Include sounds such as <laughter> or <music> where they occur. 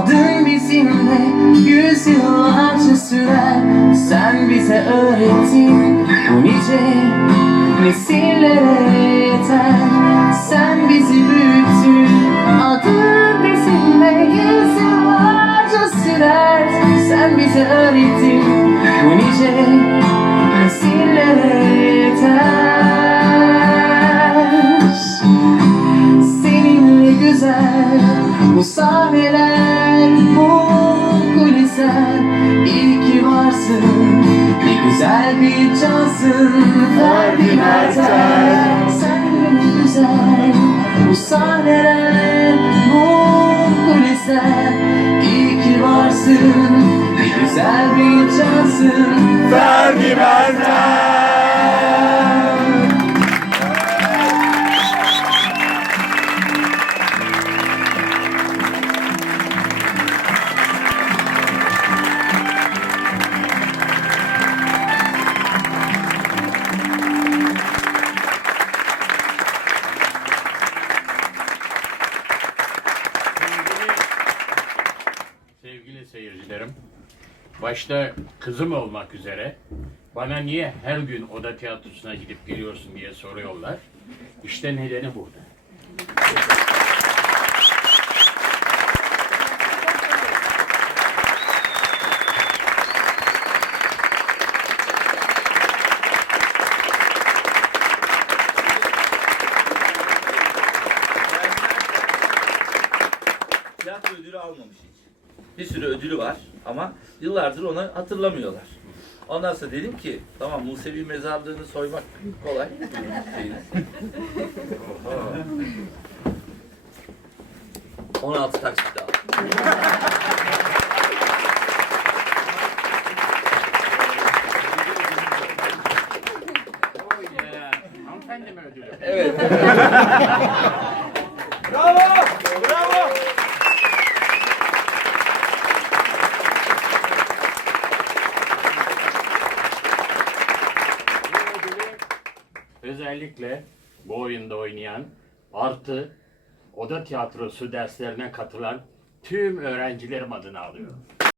Adın bizimle yüzyıllarca sürer. Sen bize öğrettin bu nice nesillere yeter. Sen güzel bir cansın. Ferdi Mertel Seninle güzel. Bu sahneler, bu kulisler İyi ki varsın, güzel bir cansın. Ferdi Mertel. Seyircilerim, başta kızım olmak üzere bana niye her gün oda tiyatrosuna gidip geliyorsun diye soruyorlar. İşte nedeni burada. tiyatro ödülü almamış hiç. Bir sürü ödülü var ama yıllardır onu hatırlamıyorlar. Ondan sonra dedim ki tamam Musevi mezarlığını soymak kolay. Oho. 16 taksitle aldım. Evet. <laughs> Bravo. Bravo. Bu ödülü özellikle bu oyunda oynayan artı oda tiyatrosu derslerine katılan tüm öğrencilerim adına alıyorum.